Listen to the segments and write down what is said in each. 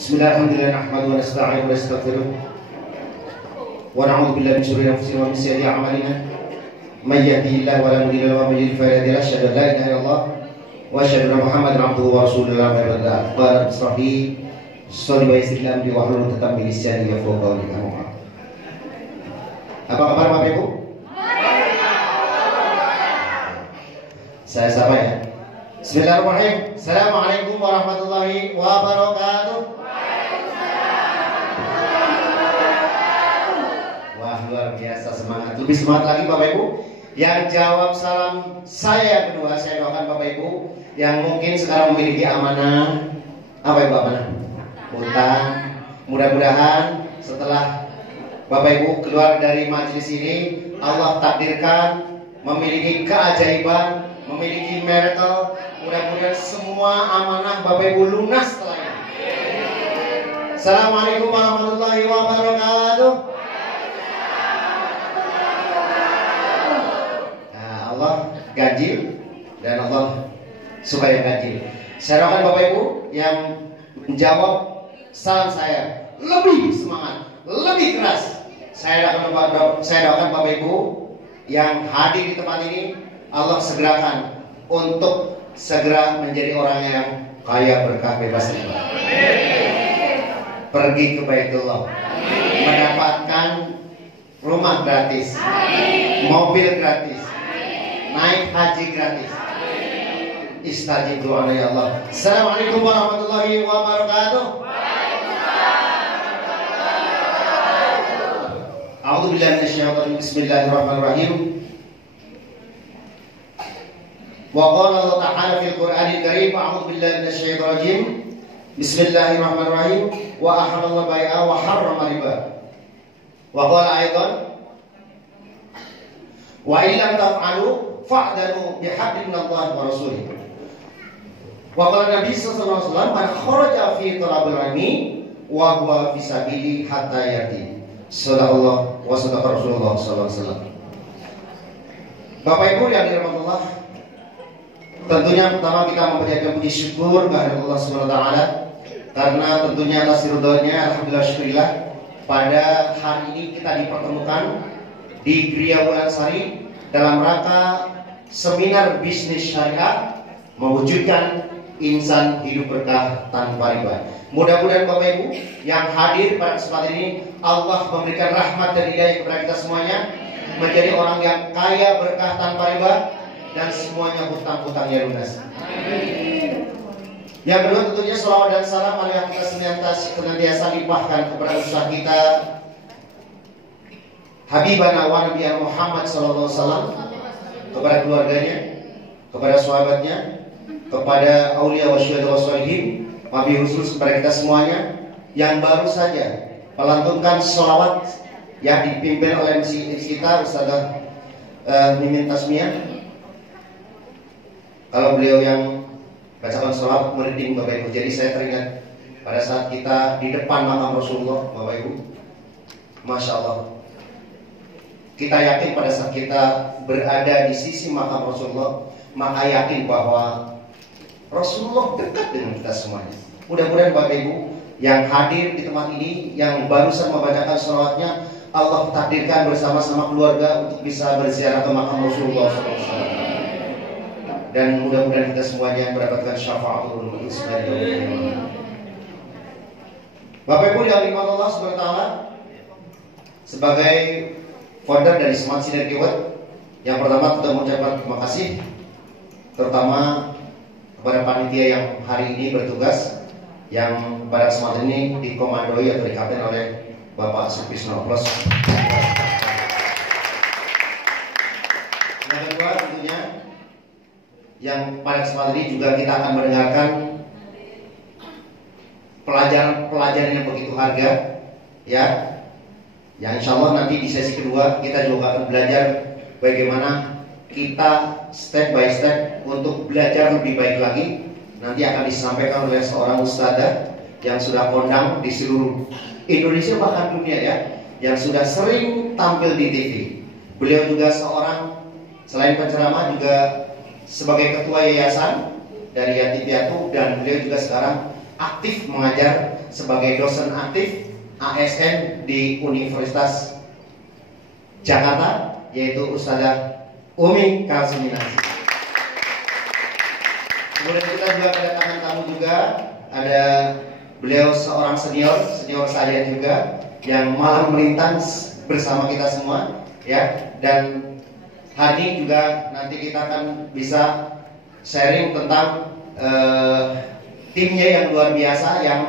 Bismillahirrahmanirrahim. Nahmaduhu wa nasta'inuhu wa nastaghfiruh. Wa na'udzu billahi min shururi anfusina wa min sayyiati a'malina. May yahdihillahu fala mudilla lahu wa may yudlil fala hadiya lahu. Asyhadu an la ilaha illallah wa asyhadu anna Muhammadan 'abduhu wa rasuluhu. Qala bismillah. Shalli wa sallim bi wa hlul 'uqdatam min lisani yafqahu qawli. Apa kabar Bapak Ibu? Saya sapa ya. Bismillahirrahmanirrahim. Assalamualaikum warahmatullahi wabarakatuh. Wah, luar biasa semangat. Lebih semangat lagi Bapak Ibu. Yang jawab salam saya kedua, saya doakan Bapak Ibu yang mungkin sekarang memiliki amanah. Apa itu amanah? Utang. Mudah-mudahan setelah Bapak Ibu keluar dari majelis ini, Allah takdirkan memiliki keajaiban, memiliki miracle. Mudah-mudahan semua amanah Bapak Ibu lunas setelah ini. Assalamualaikum warahmatullahi wabarakatuh. Nah, Allah ganjil dan Allah supaya ganjil. Saya doakan Bapak Ibu yang menjawab salam saya lebih semangat, lebih keras. Saya doakan Bapak Ibu yang hadir di tempat ini, Allah segerakan untuk segera menjadi orang yang kaya berkah bebas riba. Pergi ke Baitullah, mendapatkan rumah gratis, mobil gratis, naik haji gratis. Istajib doa ya Allah. Assalamualaikum warahmatullahi wabarakatuh. A'udzubillahi minasyaitonir rajim. Bismillahirrahmanirrahim. Wa qala Allah ta'ala fil Qur'anil Karim, a'udzu billahi minasyaitonir rajim. Bismillahirrahmanirrahim. Wa ahallallahu bai'a wa harrama riba. Wa qala aidan wa illam taf'alu fa'danu bihablin minallahi wa rasulih. Wa qala Nabi sallallahu alaihi wasallam man kharaja fi talabil ilmi wa huwa fi sabili hatta yati. Sadaqallah wa sadaqa Rasulullah sallallahu alaihi wasallam. Bapak Ibu yang dirahmati Allah, tentunya pertama kita memperlihatkan puji syukur kepada Allah Subhanahu wa taala karena tentunya atas ridhonya, alhamdulillah syukurillah pada hari ini kita dipertemukan di Gria Wulansari dalam rangka seminar bisnis syariah mewujudkan insan hidup berkah tanpa riba. Mudah-mudahan Bapak Ibu yang hadir pada kesempatan ini, Allah memberikan rahmat dan hidayah kepada kita semuanya menjadi orang yang kaya berkah tanpa riba dan semuanya hutang-hutangnya lunas. Yang kedua tentunya salawat dan salam marilah kita senantiasa limpahkan kepada usaha kita Habibana wa Nabiyyina Muhammad sallallahu alaihi wasallam, kepada keluarganya, kepada sahabatnya, kepada aulia wa syuhada wa sholihin, wabil khusus kepada kita semuanya yang baru saja melantunkan sholawat yang dipimpin oleh kita Ustazah Mimin Tasmiyah. Kalau beliau yang bacakan sholawat merinding Bapak Ibu. Jadi saya teringat pada saat kita di depan makam Rasulullah Bapak Ibu, Masya Allah, kita yakin pada saat kita berada di sisi makam Rasulullah, maka yakin bahwa Rasulullah dekat dengan kita semuanya. Mudah-mudahan Bapak Ibu yang hadir di tempat ini, yang barusan membacakan sholawatnya, Allah takdirkan bersama-sama keluarga untuk bisa berziarah ke makam Rasulullah SAW. Dan mudah-mudahan kita semuanya mendapatkan syafaatul mu'min. Bapak Ibu yang dirahmati Allah Subhanahu wa taala, sebagai founder dari Smart Synergy World, yang pertama kita mengucapkan terima kasih terutama kepada panitia yang hari ini bertugas, yang pada kesempatan ini dikomandoi atau dikapten oleh Bapak Sukrisno Plus. Yang kedua tentunya yang pada kesempatan ini juga kita akan mendengarkan pelajaran yang begitu harga, ya. Yang insya Allah nanti di sesi kedua kita juga akan belajar bagaimana kita step by step untuk belajar lebih baik lagi. Nanti akan disampaikan oleh seorang ustadzah yang sudah kondang di seluruh Indonesia bahkan dunia ya, yang sudah sering tampil di TV. Beliau juga seorang, selain penceramah juga sebagai ketua yayasan dari Yatim Piatu, dan beliau juga sekarang aktif mengajar sebagai dosen aktif ASN di Universitas Jakarta, yaitu Ustazah Umi Kalsuminasi. Kemudian kita juga kedatangan tamu juga, ada beliau seorang senior saya juga yang malam melintang bersama kita semua, ya. Dan hari ini juga nanti kita akan bisa sharing tentang timnya yang luar biasa yang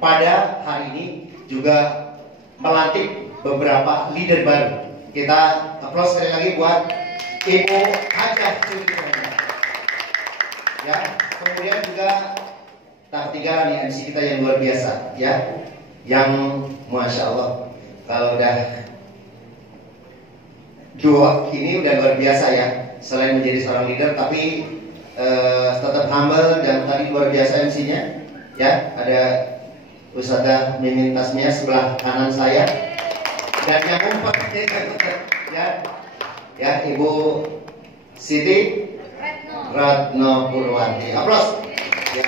pada hari ini juga melantik beberapa leader baru. Kita applause sekali lagi buat Ibu Hajah Cuti. Ya, kemudian juga tak ketinggalan nih MC kita yang luar biasa, ya, yang masya Allah kalau udah dua ini udah luar biasa ya. Selain menjadi seorang leader, tapi tetap humble dan tadi luar biasa MC-nya, ya. Ada Ustazah Mimin Tasmiyah sebelah kanan saya, dan yang umpat ya Ibu Siti Ratno Purwanti. Aplaus. Ya.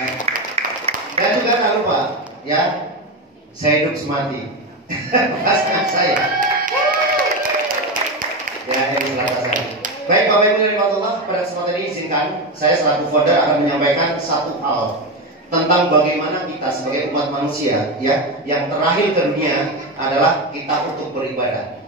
Dan juga tak lupa, ya, saya hidup semati. Pasangan saya. Ya, ini selatan saya. Baik, Bapak Ibu dan Allah, pada kesempatan ini izinkan saya selaku founder akan menyampaikan satu hal tentang bagaimana kita sebagai umat manusia, ya, yang terakhir ke dunia adalah kita untuk beribadah.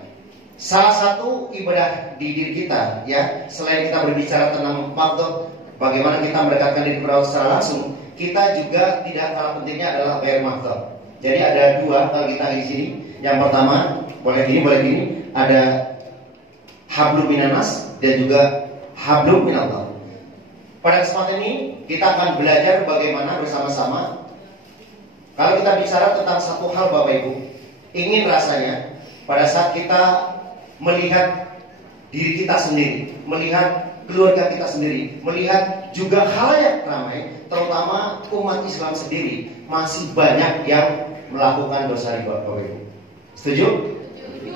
Salah satu ibadah di diri kita, ya, selain kita berbicara tentang makhluk, bagaimana kita mendekatkan diri kepada Allah secara langsung, kita juga tidak kalah pentingnya adalah bayar makhluk. Jadi ada dua kalau kita di sini. Yang pertama, boleh gini, ada hablum minanas dan juga hablum minallah. Pada kesempatan ini kita akan belajar bagaimana bersama-sama. Kalau kita bicara tentang satu hal Bapak Ibu, ingin rasanya pada saat kita melihat diri kita sendiri, melihat keluarga kita sendiri, melihat juga khalayak ramai, terutama umat Islam sendiri, masih banyak yang melakukan dosa riba, Bapak Ibu. Setuju? Setuju.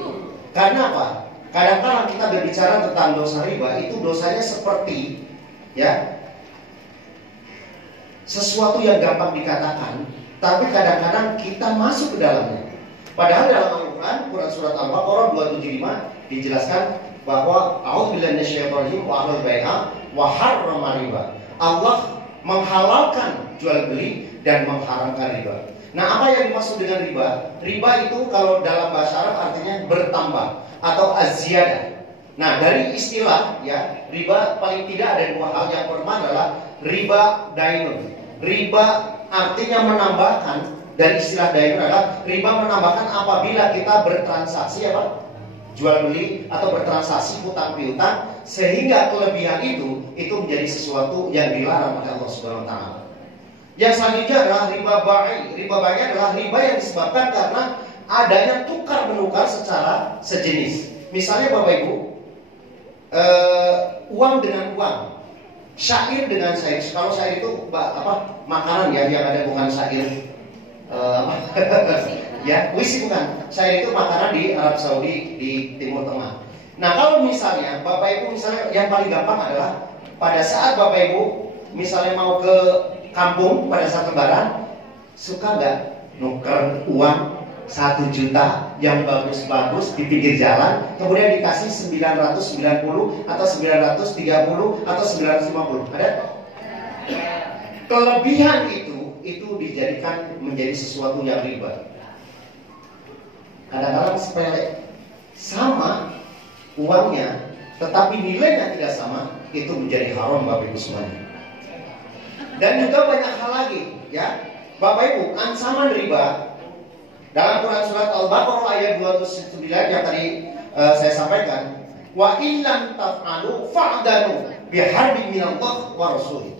Karena apa? Kadang-kadang kita berbicara tentang dosa riba, itu dosanya seperti, ya, sesuatu yang gampang dikatakan, tapi kadang-kadang kita masuk ke dalamnya. Padahal dalam Al-Quran, Quran surat Al-Baqarah 275 dijelaskan bahwa a'udzubillahi minasyaitonir rajim wa ahlul bai'a wa harrama riba. Allah menghalalkan jual beli dan mengharamkan riba. Nah, apa yang dimaksud dengan riba? Riba itu kalau dalam bahasa Arab artinya bertambah atau az-ziyadah. Nah, dari istilah, ya, riba paling tidak ada dua hal. Yang pertama adalah riba dainun. Riba artinya menambahkan. Dari istilah dainun adalah riba menambahkan apabila kita bertransaksi apa? Jual beli atau bertransaksi hutang piutang, sehingga kelebihan itu menjadi sesuatu yang dilarang oleh Allah Subhanahu wa taala. Yang selanjutnya adalah riba bai. Riba bai adalah riba yang disebabkan karena adanya tukar menukar secara sejenis. Misalnya Bapak Ibu, uang dengan uang, syair dengan syair. Kalau syair itu makanan, ya, yang ada bukan syair ya, wisi bukan. Syair itu makanan di Arab Saudi, di Timur Tengah. Nah, kalau misalnya Bapak Ibu, misalnya yang paling gampang adalah pada saat Bapak Ibu misalnya mau ke kampung pada saat lebaran, suka nggak nuker uang 1 juta yang bagus-bagus di pinggir jalan, kemudian dikasih 990 atau 930 atau 950. Ada? Kelebihan itu dijadikan menjadi sesuatu yang riba. Kadang-kadang sepele, sama uangnya, tetapi nilainya tidak sama, itu menjadi haram Bapak Ibu semuanya. Dan juga banyak hal lagi, ya, Bapak Ibu, ancaman riba dalam Quran surat Al-Baqarah ayat 209 yang tadi saya sampaikan, wa illam taf'alu fa'danu biharbin minallah wa rasulih.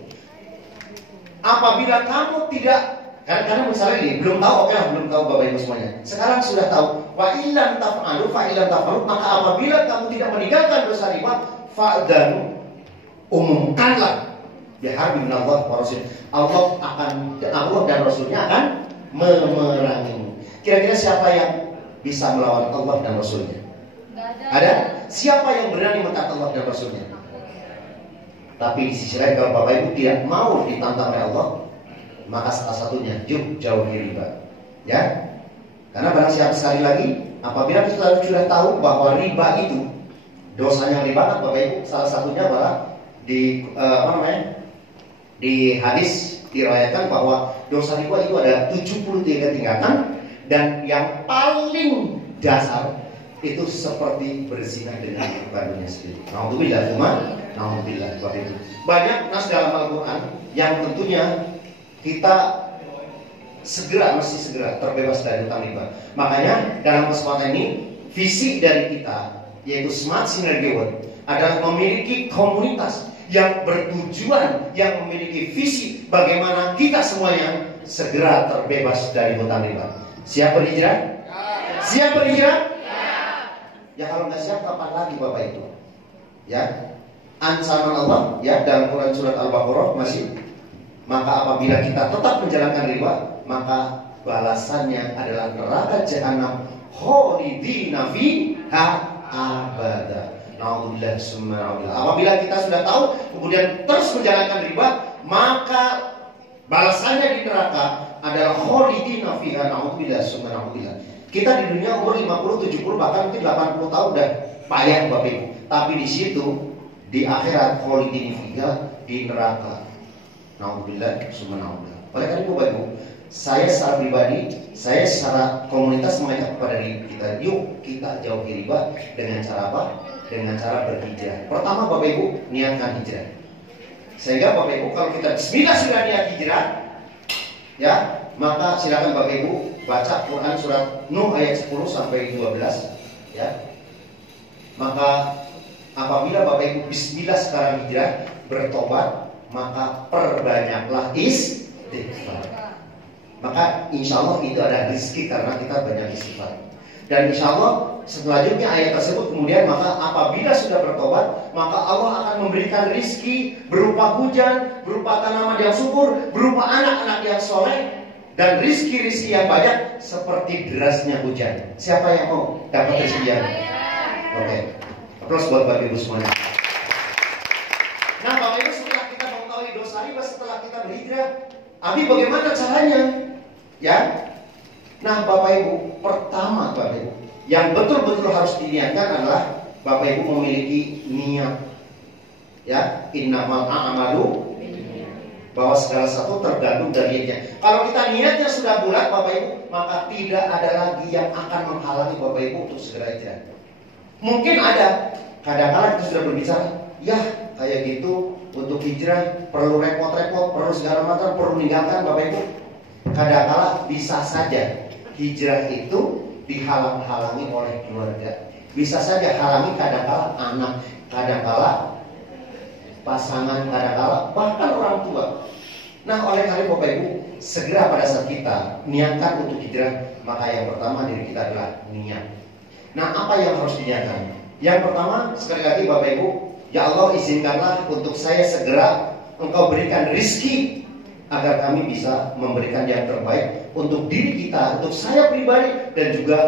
Apabila kamu tidak, karena misalnya ini belum tahu, oke lah, belum tahu Bapak Ibu semuanya. Sekarang sudah tahu, wa illam taf'alu maka apabila kamu tidak meninggalkan dosa riba, fa'danu, umumkanlah biharbin minallah wa rasulih. Allah dan Rasulnya akan memerangimu. Kira-kira siapa yang bisa melawan Allah dan Rasulnya? Ada? Siapa yang berani mentaat Allah dan Rasulnya? Tapi di sisi lain, kalau Bapak Ibu tidak mau ditantang oleh Allah, maka salah satunya jauhi riba. Ya, karena barang siapa, sekali lagi, apabila kita sudah tahu bahwa riba itu dosanya riba, kan Bapak Ibu, salah satunya adalah di hadis diriwayatkan bahwa dosa riba itu ada 73 tingkatan, dan yang paling dasar itu seperti berzina dengan kandungnya sendiri. Nauzubillah, Bapak Ibu. Banyak nas dalam Al-Quran yang tentunya kita mesti segera terbebas dari hutang riba. Makanya dalam kesempatan ini, visi dari kita yaitu Smart Synergy World adalah memiliki komunitas yang bertujuan, yang memiliki visi bagaimana kita semuanya segera terbebas dari hutang riba. Siap berhijrah? Siap berhijrah? Ya kalau nggak siap kapan lagi Bapak Ibu? Ya, ancaman Allah ya dalam Quran surat Al-Baqarah masih. Maka apabila kita tetap menjalankan riba, maka balasannya adalah neraka jahanam khalidina fiha abada. Naudzubillah summa naudzubillah. Apabila kita sudah tahu kemudian terus menjalankan riba, maka balasannya di neraka adalah khalidina fiha. Naudzubillah summa naudzubillah. Kita di dunia umur 50, 70 bahkan mungkin 80 tahun udah payah Bapak Ibu. Tapi di situ di akhirat khalidina fiha, di neraka. Naudzubillah summa naudzubillah. Oleh karena itu Bapak Ibu, saya secara pribadi, saya secara komunitas mengajak kepada diri kita, yuk kita jauhi riba dengan cara apa? Dengan cara berhijrah. Pertama Bapak Ibu, niatkan hijrah. Sehingga Bapak Ibu kalau kita bismillah sudah niat hijrah, ya, maka silakan Bapak Ibu baca Quran surat Nuh ayat 10 sampai 12, ya. Maka apabila Bapak Ibu bismillah sekarang hijrah, bertobat, maka perbanyaklah istighfar. Maka insya Allah itu ada rezeki karena kita banyak istighfar. Dan insya Allah selanjutnya ayat tersebut kemudian, maka apabila sudah bertobat, maka Allah akan memberikan rezeki berupa hujan, berupa tanaman yang subur, berupa anak-anak yang soleh, dan rezeki-rezeki yang banyak seperti derasnya hujan. Siapa yang mau dapat rezeki yang? Oke, aplaus buat Bapak Ibu semuanya. Nah Bapak Ibu, setelah kita mengetahui dosa riba, setelah kita berhijrah, Abi bagaimana caranya? Ya. Nah Bapak Ibu, pertama Bapak Ibu, yang betul-betul harus diniatkan adalah Bapak Ibu memiliki niat. Ya, innamal a'malu, bahwa segala sesuatu tergantung dari niatnya. Kalau kita niatnya sudah bulat Bapak Ibu, maka tidak ada lagi yang akan menghalangi Bapak Ibu untuk segera hijrah. Mungkin ada, kadang-kadang kita sudah berbicara, ya kayak gitu untuk hijrah perlu repot-repot, perlu segala macam, perlu meninggalkan Bapak Ibu. Kadang-kadang bisa saja hijrah itu dihalang-halangi oleh keluarga. Bisa saja halangi kadang-kadang anak, kadang-kadang pasangan, kadang-kadang bahkan orang tua. Nah oleh karena Bapak Ibu, segera pada saat kita niatkan untuk hijrah, maka yang pertama diri kita adalah niat. Nah apa yang harus diniatkan? Yang pertama, sekali lagi Bapak Ibu, ya Allah izinkanlah untuk saya segera Engkau berikan rizki agar kami bisa memberikan yang terbaik untuk diri kita, untuk saya pribadi dan juga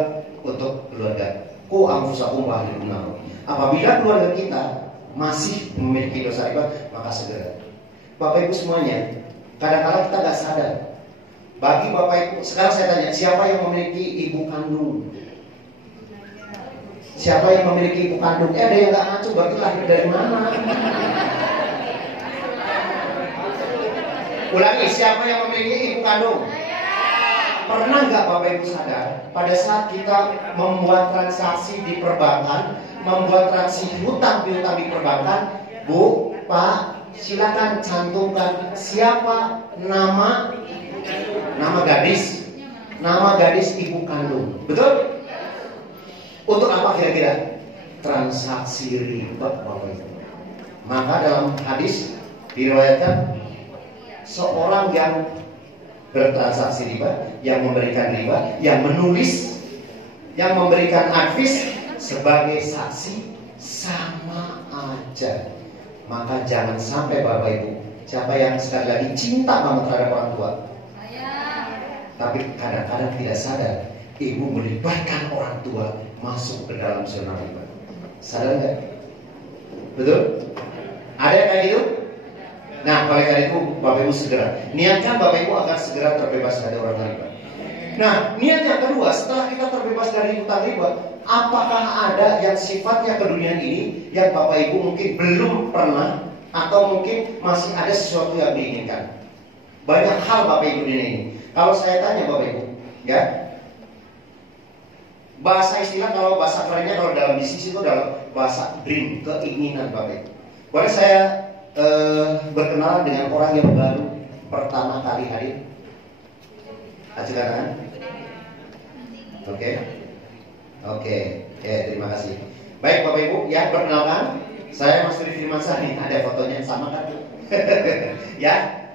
untuk keluarga. Ku anfusakum wa ahlikum nar. Apabila keluarga kita masih memiliki dosa riba, maka segera. Bapak Ibu semuanya, kadang-kadang kita gak sadar. Bagi Bapak Ibu, sekarang saya tanya, siapa yang memiliki ibu kandung? Siapa yang memiliki ibu kandung? Ada yang gak ngacu, berarti lahir dari mana? Ulangi, siapa yang memiliki ibu kandung? Pernah nggak Bapak Ibu sadar pada saat kita membuat transaksi di perbankan, membuat transaksi hutang piutang di perbankan, Bu, Pak, silakan cantumkan siapa nama gadis ibu kandung, betul? Untuk apa kira-kira? Transaksi riba Bapak Ibu. Maka dalam hadis diriwayatkan seorang yang bertransaksi riba, yang memberikan riba, yang menulis, yang memberikan advis sebagai saksi sama aja. Maka jangan sampai Bapak Ibu, siapa yang sekali lagi cinta banget terhadap orang tua, tapi kadang-kadang tidak sadar, ibu melibatkan orang tua masuk ke dalam zona riba. Sadar nggak? Betul? Ada yang kayak gitu? Nah, oleh karena itu Bapak Ibu segera niatkan Bapak Ibu agar segera terbebas dari orang riba. Nah, niat yang kedua, setelah kita terbebas dari hutang riba, apakah ada yang sifatnya keduniaan ini yang Bapak Ibu mungkin belum pernah atau mungkin masih ada sesuatu yang diinginkan? Banyak hal Bapak Ibu dunia ini. Kalau saya tanya Bapak Ibu, ya, bahasa istilah kalau bahasa kerennya kalau dalam bisnis itu adalah bahasa dream, keinginan Bapak Ibu. Boleh saya berkenalan dengan orang yang baru pertama kali hadir? Ajukan tangan. Oke, terima kasih. Baik Bapak Ibu, ya perkenalkan, saya Mas Rudi Firmansyah nih, ada fotonya sama kan? Ya,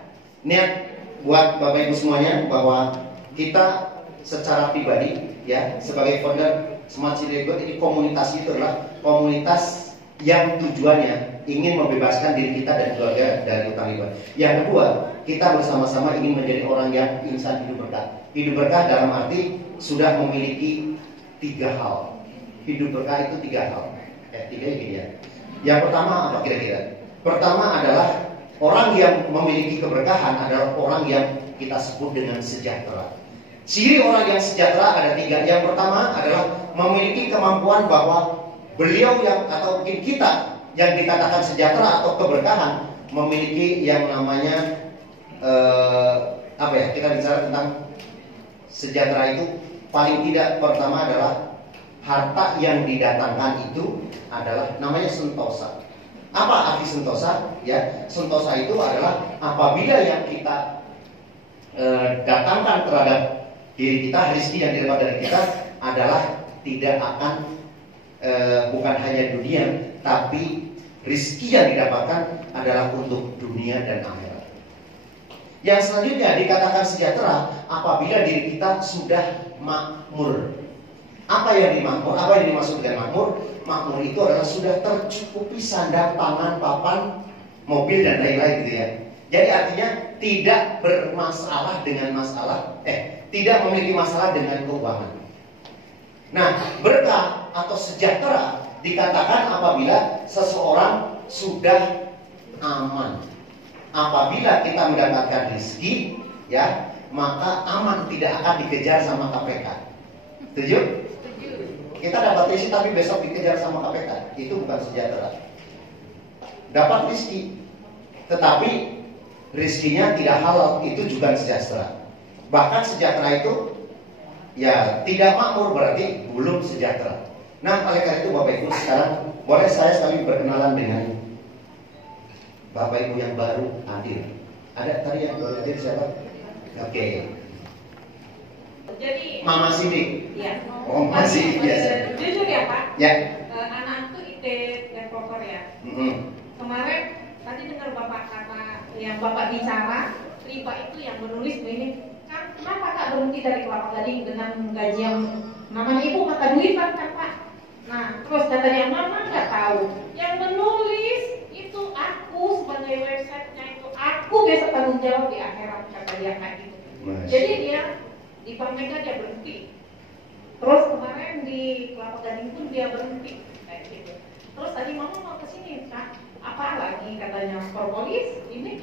niat buat Bapak Ibu semuanya bahwa kita secara pribadi, ya, sebagai founder Smart City Good, ini komunitas itu adalah komunitas yang tujuannya ingin membebaskan diri kita dan keluarga dari hutang riba. Yang kedua, kita bersama-sama ingin menjadi orang yang insan hidup berkah. Hidup berkah dalam arti sudah memiliki 3 hal. Hidup berkah itu 3 hal. 3 gini ya. Yang pertama apa kira-kira? Pertama adalah orang yang memiliki keberkahan adalah orang yang kita sebut dengan sejahtera. Ciri orang yang sejahtera ada 3. Yang pertama adalah memiliki kemampuan bahwa beliau yang atau mungkin kita yang dikatakan sejahtera atau keberkahan memiliki yang namanya kita bicara tentang sejahtera itu paling tidak pertama adalah harta yang didatangkan itu adalah namanya sentosa. Apa arti sentosa? Ya, sentosa itu adalah apabila yang kita datangkan terhadap diri kita, rezeki yang didapat dari kita adalah tidak akan bukan hanya dunia, tapi rezeki yang didapatkan adalah untuk dunia dan akhirat. Yang selanjutnya dikatakan sejahtera apabila diri kita sudah makmur. Apa yang dimakmur? Apa yang dimaksud dengan makmur? Makmur itu adalah sudah tercukupi sandang, pangan, papan, mobil dan lain-lain gitu ya. Jadi artinya tidak bermasalah dengan tidak memiliki masalah dengan keuangan. Nah, berkah atau sejahtera dikatakan apabila seseorang sudah aman. Apabila kita mendapatkan rezeki, ya, maka aman, tidak akan dikejar sama KPK. Setuju? Kita dapat rezeki tapi besok dikejar sama KPK, itu bukan sejahtera. Dapat rezeki, tetapi rezekinya tidak halal, itu juga sejahtera. Bahkan sejahtera itu ya tidak makmur, berarti belum sejahtera. Nah, oleh karena itu Bapak Ibu, sekarang boleh saya sekali berkenalan dengan Bapak Ibu yang baru hadir. Ada tadi yang baru hadir siapa? Oke. Jadi Mama Cindy. Iya. Oh, masih biasa. Jujur ya Pak. Ya. Anak itu IT developer ya. Kemarin tadi dengar Bapak kata yang Bapak bicara riba itu yang menulis begini. Kan kenapa Kak berhenti dari Kelapa Gading dengan gaji yang namanya ibu mata duit kan Pak? Nah, terus katanya Mama nggak tahu. Yang menulis itu aku sebagai websitenya itu aku besok tanggung jawab di akhirat, kata dia kayak gitu. Jadi dia di Bank Mega dia berhenti. Terus kemarin di Kelapa Gading pun dia berhenti kayak gitu. Terus tadi Mama mau ke sini Kak, apa lagi katanya propolis ini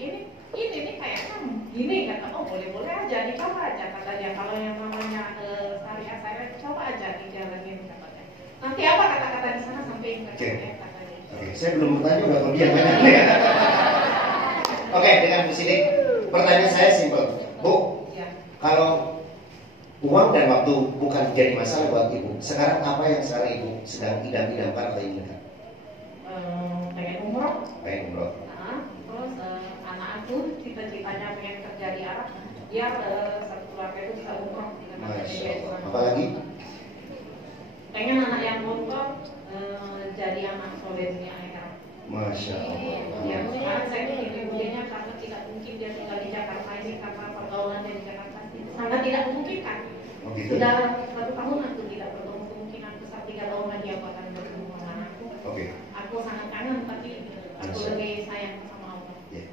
kayak kamu ini kata, oh boleh aja dicoba aja katanya, kalau yang namanya syariah coba aja dijalanin katanya. Nanti apa kata-kata di sana sampai katanya. Oke, saya belum bertanya udah kemudian banyak. Oke, dengan Bu Sidik, pertanyaan saya simpel, Bu. Ya. Kalau uang dan waktu bukan jadi masalah buat Ibu, sekarang apa yang sekarang Ibu sedang idam-idamkan atau inginkan? Pengen umroh. Pengen umroh. Terus anak aku cita-citanya pengen kerja di Arab, biar satu keluarga itu bisa umroh. Masya Allah. Apalagi? Pengen anak yang umroh jadi anak soleh dunia akhirat. Masya Allah. Ya, sekarang saya ingin ibunya karena tidak mungkin dia tinggal di Jakarta ini karena pergaulannya di Jakarta sangat tidak memungkinkan. Oh, gitu? Sudah 1 tahun aku tidak bertemu, kemungkinan besar 3 tahun lagi aku akan bertemu dengan anakku. Oke. Aku sangat kangen tapi aku lebih sayang sama Allah. Ya.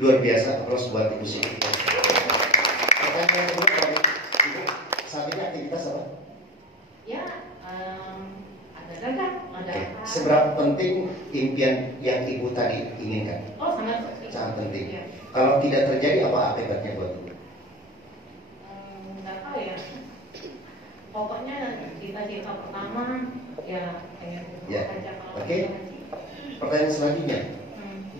Luar biasa, terus buat Ibu Siti. Pertanyaan kedua, Ibu, saat ini aktivitas apa? Ya, ada dagang, ada Oke. Seberapa penting impian yang ibu tadi inginkan. Oh, sangat penting. Sangat penting. Iya. Kalau tidak terjadi apa akibatnya buat ibu? Nggak tahu ya. Pokoknya cita-cita pertama ya pengen Ya. aja kalau Oke. haji. Pertanyaan selanjutnya,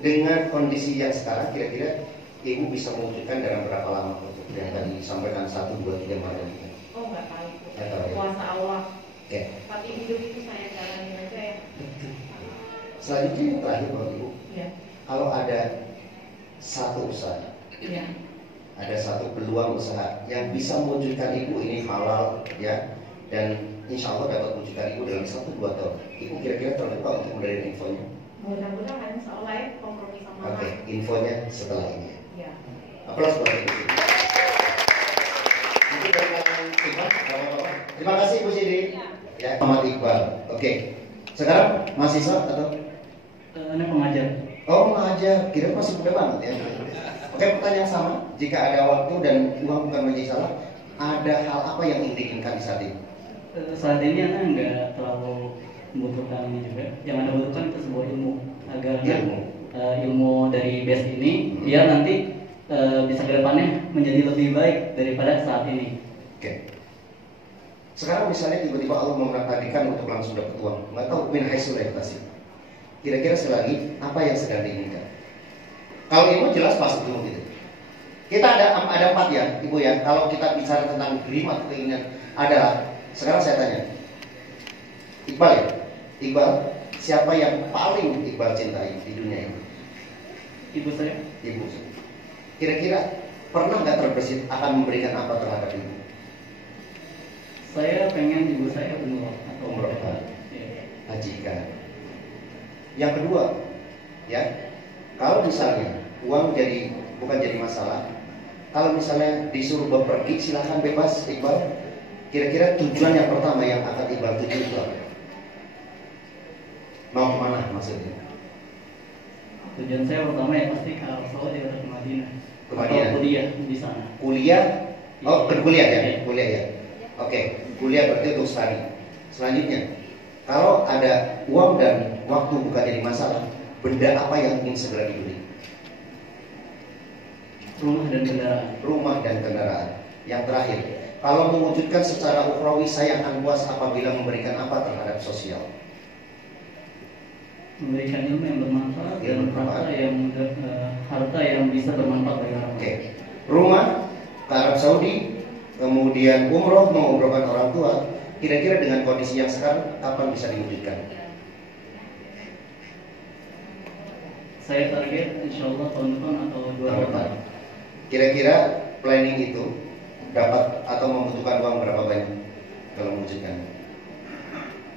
dengan kondisi yang sekarang kira-kira ibu bisa mewujudkan dalam berapa lama untuk yang tadi disampaikan 1, 2, 3 malam ini? Oh, nggak tahu. Nggak tahu ya. Kuasa Allah. Oke. Tapi hidup itu saya jalanin aja ya. Selanjutnya yang terakhir buat ibu, Iya. kalau ada satu usaha, Iya. ada satu peluang usaha yang bisa mewujudkan ibu ini halal ya, dan insya Allah dapat mewujudkan ibu dalam 1-2 tahun, ibu kira-kira terbuka untuk menerima infonya? Mudah-mudahan insya Allah ya kompromi sama Oke, infonya setelah ini. Iya. Aplaus buat ibu Sidi. Mungkin dari kalangan Iqbal, bapak-bapak. Terima kasih Ibu Sidi. Ya, Muhammad Iqbal. Oke. Sekarang mahasiswa atau? Ini pengajar. Oh, mengajar. Kira masih muda banget ya. Oke, pertanyaan sama. Jika ada waktu dan uang bukan menjadi salah, ada hal apa yang ingin diinginkan di saat ini? Saat ini anak nggak terlalu membutuhkan ini juga. Yang anda butuhkan itu sebuah ilmu agar Ilmu. ilmu dari base ini biar nanti bisa kedepannya menjadi lebih baik daripada saat ini. Oke. Sekarang misalnya tiba-tiba Allah menakdirkan untuk langsung dapat uang, nggak tahu min haitsu la yahtasib. Kira-kira selagi apa yang sedang diinginkan? Kalau ilmu jelas pasti ilmu gitu. Kita ada 4 ya, Ibu ya. Kalau kita bicara tentang dream atau keinginan adalah, sekarang saya tanya, Iqbal ya, Iqbal, siapa yang paling Iqbal cintai di dunia ini? Ibu saya, Ibu. Kira-kira pernah nggak terbersit akan memberikan apa terhadap ibu? saya pengen ibu saya umroh atau Umroh. Ya. Hajikan. Yang kedua, ya, kalau misalnya uang bukan jadi masalah, kalau misalnya disuruh pergi silahkan bebas Iqbal. Kira-kira tujuan yang pertama yang akan Iqbal tuju itu apa? Mau kemana maksudnya? Tujuan saya pertama ya pasti ke Arab Saudi atau ke Madinah. Ke Madinah. Atau kuliah di sana. Kuliah? Oh, berkuliah ya? Iya. Kuliah ya. Oke, kuliah berarti untuk study. Selanjutnya, kalau ada uang dan waktu bukan jadi masalah, benda apa yang ingin segera dibeli? Rumah dan kendaraan. Rumah dan kendaraan. Yang terakhir, kalau mewujudkan secara ukhrawi saya akan puas apabila memberikan apa terhadap sosial? Memberikan ilmu yang bermanfaat dan Ilmu bermanfaat. harta yang bisa bermanfaat bagi orang. Oke, rumah ke Arab Saudi, kemudian umroh mengumrohkan orang tua. Kira-kira dengan kondisi yang sekarang kapan bisa diwujudkan? Saya target insya Allah tahun depan atau 2 tahun depan. Kira-kira planning itu dapat atau membutuhkan uang berapa banyak kalau mewujudkan?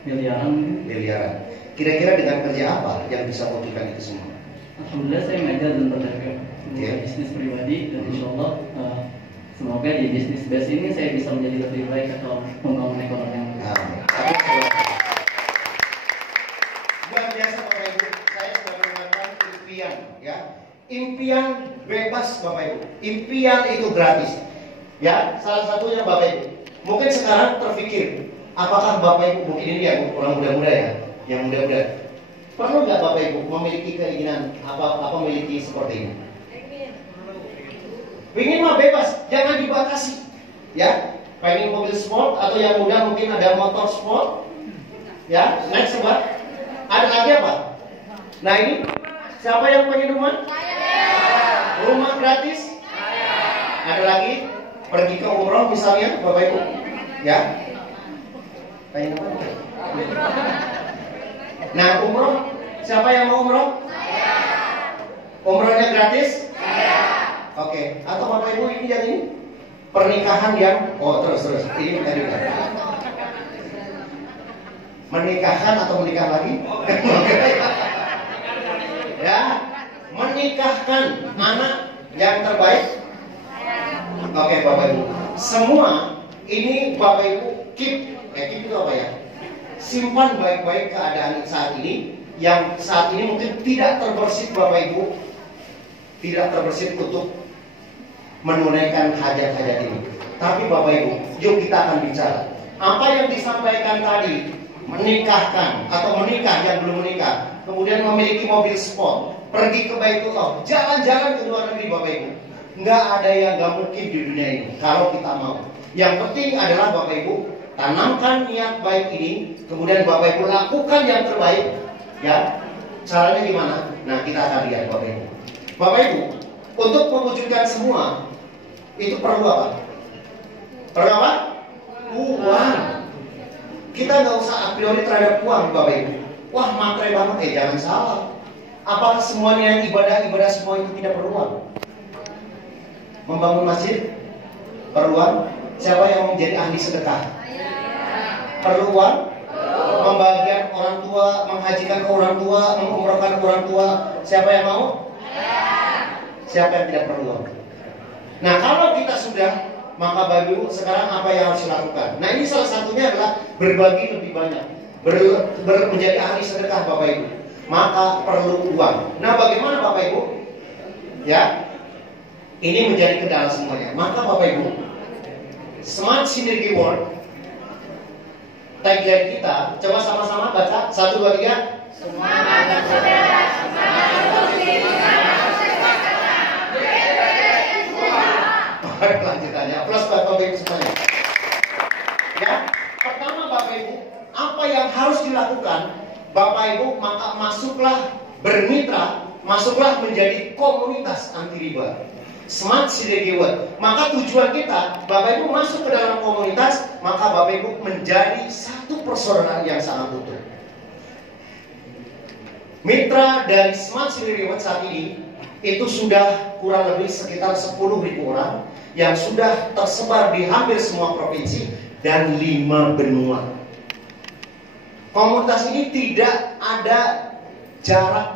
Miliaran. Miliaran. Kira-kira dengan kerja apa yang bisa mewujudkan itu semua? Alhamdulillah saya ngajar dan berdagang. Oke. Bisnis pribadi dan insya Allah semoga di bisnis base ini saya bisa menjadi lebih baik atau membangun ekonomi yang lebih baik. Luar biasa Bapak Ibu, saya sudah mengatakan impian ya. Impian bebas Bapak Ibu. Impian itu gratis. Ya, salah satunya Bapak Ibu. Mungkin sekarang terpikir, apakah Bapak Ibu mungkin ini ya orang muda-muda ya, yang muda-muda. Perlu nggak Bapak Ibu memiliki keinginan apa memiliki seperti ini? Pengen mah bebas, jangan dibatasi. Ya, pengen mobil sport atau yang muda mungkin ada motor sport. Ya, next coba. Ada lagi apa? Nah ini, siapa yang pengen rumah? Saya. Rumah gratis? Saya. Ada lagi? Pergi ke umroh misalnya, Bapak Ibu. Ya. Pengen apa? Nah umroh, siapa yang mau umroh? Saya. Umrohnya gratis? Saya. Oke, atau Bapak Ibu ini yang ini pernikahan yang terus ini tadi menikahkan atau menikah lagi? Ya, menikahkan anak yang terbaik. Oke, Bapak Ibu, semua ini Bapak Ibu keep itu apa ya? Simpan baik-baik keadaan saat ini yang saat ini mungkin tidak terbersit Bapak Ibu, tidak terbersit untuk menunaikan hajat-hajat ini. Tapi Bapak Ibu, yuk kita akan bicara. Apa yang disampaikan tadi menikahkan atau menikah yang belum menikah, kemudian memiliki mobil sport, pergi ke Baitullah, jalan-jalan ke luar negeri Bapak Ibu, nggak ada yang nggak mungkin di dunia ini kalau kita mau. Yang penting adalah Bapak Ibu tanamkan niat baik ini, kemudian Bapak Ibu lakukan yang terbaik, ya. Caranya gimana? Nah, kita akan lihat Bapak Ibu. Bapak Ibu, untuk mewujudkan semua itu perlu apa? Perlu apa? Uang. Kita nggak usah a priori terhadap uang Bapak Ibu. Wah, materi banget, jangan salah. Apakah semuanya yang ibadah semua itu tidak perlu uang? Membangun masjid perlu uang. Siapa yang menjadi ahli sedekah? Perlu uang. Membagikan orang tua, menghajikan ke orang tua, mengumrohkan ke orang tua, siapa yang mau? Siapa yang tidak perlu uang? Nah, kalau kita sudah, maka Bapak Ibu sekarang apa yang harus dilakukan? Nah, ini salah satunya adalah berbagi lebih banyak, menjadi ahli sedekah Bapak Ibu. Maka perlu uang. Nah, bagaimana Bapak Ibu? Ya, ini menjadi kendala semuanya. Maka Bapak Ibu, Smart Synergy World, tagline kita, coba sama-sama baca 1, 2, 3. Semangat bersaudara, semangat berbudi, semangat bersama-sama. Lanjutannya, plus buat Bapak Ibu semuanya. Ya, pertama Bapak Ibu, apa yang harus dilakukan? Bapak Ibu, maka masuklah bermitra, masuklah menjadi komunitas anti riba. Smart Synergy World. Maka tujuan kita, Bapak Ibu masuk ke dalam komunitas, maka Bapak Ibu menjadi satu persaudaraan yang sangat utuh. Mitra dari Smart Synergy World saat ini itu sudah kurang lebih sekitar 10.000 orang yang sudah tersebar di hampir semua provinsi dan 5 benua. Komunitas ini tidak ada jarak,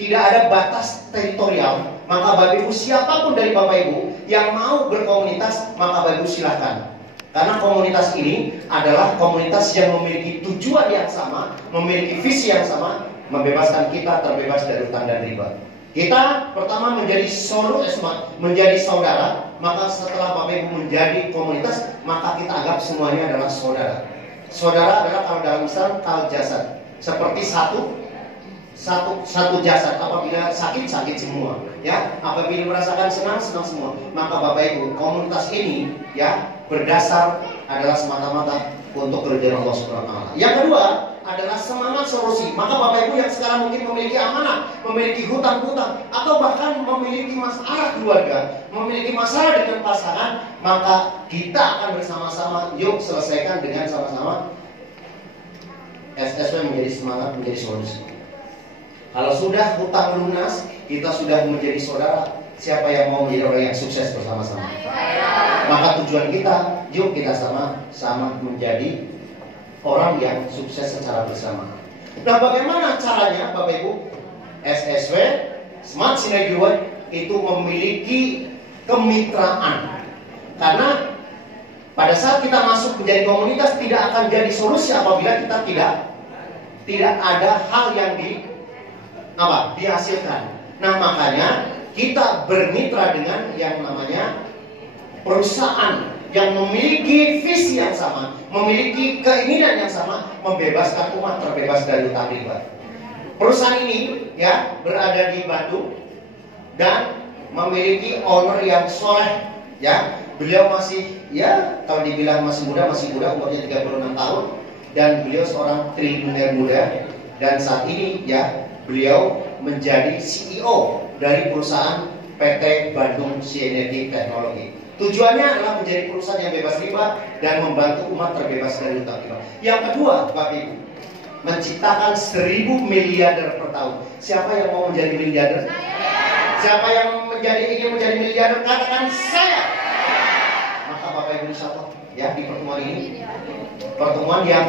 tidak ada batas teritorial. Maka Bapak Ibu, siapapun dari Bapak Ibu yang mau berkomunitas, maka Bapak Ibu silahkan. Karena komunitas ini adalah komunitas yang memiliki tujuan yang sama, memiliki visi yang sama, membebaskan kita terbebas dari utang dan riba. Kita pertama menjadi saudara, maka setelah Bapak Ibu menjadi komunitas, maka kita anggap semuanya adalah saudara. Saudara adalah kalau dalam Islam kal jasad, seperti satu jasad. Apabila sakit semua, ya. Apabila merasakan senang semua. Maka Bapak Ibu, komunitas ini ya berdasar adalah semata-mata untuk kerjaan Allah Subhanahu wa taala. Yang kedua adalah semangat solusi. Maka Bapak Ibu yang sekarang mungkin memiliki amanah, memiliki hutang-hutang, atau bahkan memiliki masalah keluarga, memiliki masalah dengan pasangan, maka kita akan bersama-sama yuk selesaikan dengan sama-sama. SSW menjadi semangat, menjadi solusi. Kalau sudah hutang lunas, kita sudah menjadi saudara. Siapa yang mau menjadi orang yang sukses bersama-sama? Maka tujuan kita, yuk kita sama-sama menjadi orang yang sukses secara bersama. Nah, bagaimana caranya Bapak Ibu? SSW, Smart Synergy World, itu memiliki kemitraan. Karena pada saat kita masuk menjadi komunitas, tidak akan jadi solusi apabila kita tidak ada hal yang dihasilkan. Nah, makanya kita bermitra dengan yang namanya perusahaan yang memiliki visi yang sama, memiliki keinginan yang sama, membebaskan umat terbebas dari utang riba. Perusahaan ini ya berada di Bandung dan memiliki owner yang soleh, ya. Beliau masih, ya kalau dibilang masih muda, umurnya 36 tahun, dan beliau seorang triliuner muda. Dan saat ini ya beliau menjadi CEO dari perusahaan PT Bandung Synergy Technology. Tujuannya adalah menjadi perusahaan yang bebas riba dan membantu umat terbebas dari utang riba. Yang kedua, Bapak Ibu, menciptakan 1.000 miliarder per tahun. Siapa yang mau menjadi miliarder? Siapa yang ingin menjadi miliarder? Katakan saya. Maka Bapak Ibu insyaallah ya di pertemuan yang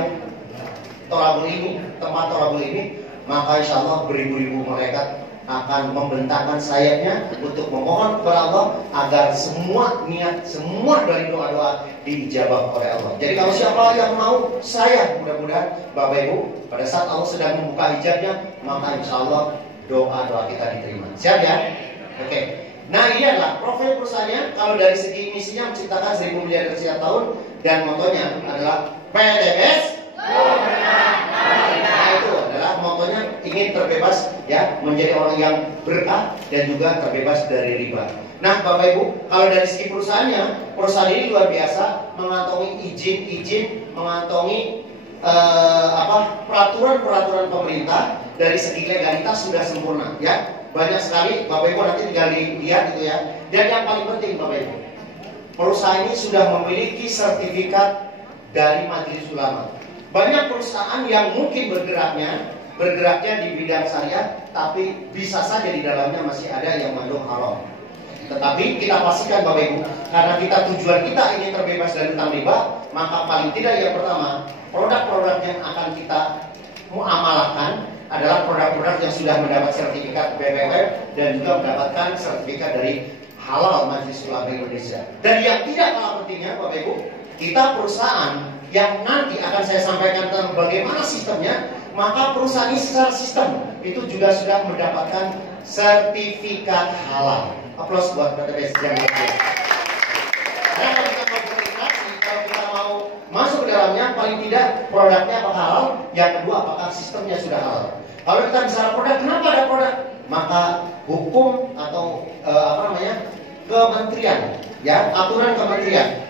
tempat tolabul ini, maka insyaallah beribu-ribu malaikat akan membentangkan sayapnya untuk memohon kepada Allah agar semua niat, semua dari doa-doa diijabah oleh Allah. Jadi kalau siapa yang mau, saya mudah-mudahan Bapak Ibu pada saat Allah sedang membuka hijabnya, maka insyaallah doa-doa kita diterima. Siap ya? Oke. Nah, ini adalah profil perusahaannya. Kalau dari segi misinya menciptakan 1.000 miliar setiap tahun, dan motonya adalah PTBS ingin terbebas ya, menjadi orang yang berkah dan juga terbebas dari riba. Nah, Bapak Ibu, kalau dari segi perusahaannya, perusahaan ini luar biasa mengantongi izin-izin, mengantongi peraturan-peraturan pemerintah. Dari segi legalitas sudah sempurna ya. Banyak sekali Bapak Ibu nanti tinggal dilihat gitu ya. Dan yang paling penting Bapak Ibu, perusahaan ini sudah memiliki sertifikat dari Majelis Ulama. Banyak perusahaan yang mungkin bergeraknya di bidang syariah, tapi bisa saja di dalamnya masih ada yang mengandung haram. Tetapi kita pastikan Bapak Ibu, karena tujuan kita ingin terbebas dari hutang riba, maka paling tidak yang pertama, produk-produk yang akan kita muamalahkan adalah produk-produk yang sudah mendapat sertifikat BPOM dan juga mendapatkan sertifikat dari Halal Majelis Ulama Indonesia. Dan yang tidak kalah pentingnya Bapak Ibu, kita perusahaan yang nanti akan saya sampaikan tentang bagaimana sistemnya, maka perusahaan ini secara sistem itu juga sudah mendapatkan sertifikat halal. Aplaus buat PTBS yang berhasil. Karena kalau kita mau berintegrasi, kalau kita mau masuk ke dalamnya, paling tidak produknya apakah halal, yang kedua apakah sistemnya sudah halal. Kalau kita bicara produk, kenapa ada produk? Maka hukum atau kementerian, ya, aturan kementerian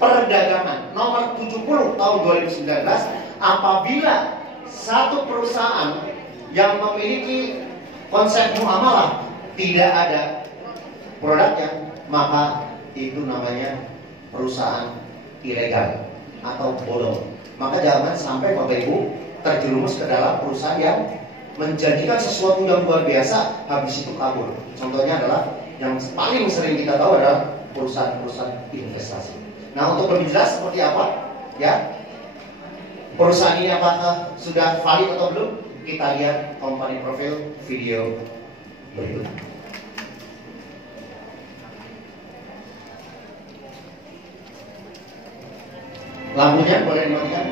perdagangan nomor 70 tahun 2019, apabila satu perusahaan yang memiliki konsep muamalah tidak ada produknya, maka itu namanya perusahaan ilegal atau bodong. Maka jangan sampai Bapak Ibu terjerumus ke dalam perusahaan yang menjanjikan sesuatu yang luar biasa, habis itu kabur. Contohnya adalah yang paling sering kita tahu adalah perusahaan-perusahaan investasi. Nah, untuk lebih jelas seperti apa, ya, perusahaan ini apakah sudah valid atau belum? Kita lihat company profile video berikut. Lampunya boleh dimatikan?